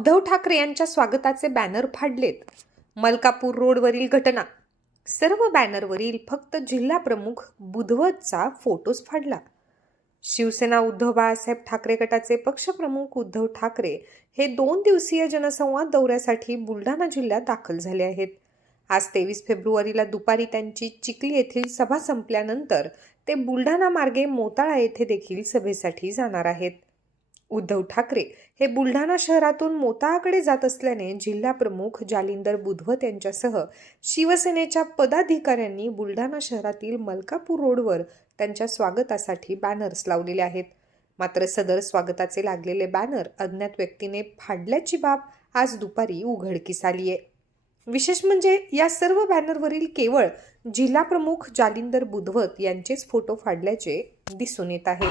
उद्धव ठाकरे यांच्या स्वागताचे बॅनर फाडलेत. मलकापूर रोडवरील घटना. सर्व बॅनरवरील फक्त जिल्हा प्रमुख बुधवतचा फोटोच फाडला. शिवसेना उद्धव बाळासाहेब ठाकरे गटाचे पक्षप्रमुख उद्धव ठाकरे हे 2 दिवसीय जनसंवाद दौऱ्यासाठी बुलढाणा जिल्ह्यात दाखल झाले आहेत. आज 23 फेब्रुवारीला दुपारी त्यांची चिखली येथील सभा संपल्यानंतर ते बुलढाणा मार्गे मोताळा येथे देखील सभेसाठी जाणार आहेत. उद्धव ठाकरे हे बुलढाणा शहरातून मोताळाकडे जात असल्याने जिल्हा प्रमुख जालिंदर बुधवत यांच्यासह शिवसेनेच्या पदाधिकाऱ्यांनी बुलढाणा शहरातील मलकापूर रोडवर त्यांच्या स्वागतासाठी बॅनर्स लावलेले आहेत. मात्र सदर स्वागताचे लागलेले बॅनर अज्ञात व्यक्तीने फाडल्याची बाब आज दुपारी उघडकीस आली आहे. विशेष म्हणजे या सर्व बॅनरवरील केवळ जिल्हा प्रमुख जालिंदर बुधवत यांचेच फोटो फाडल्याचे दिसून येत आहे.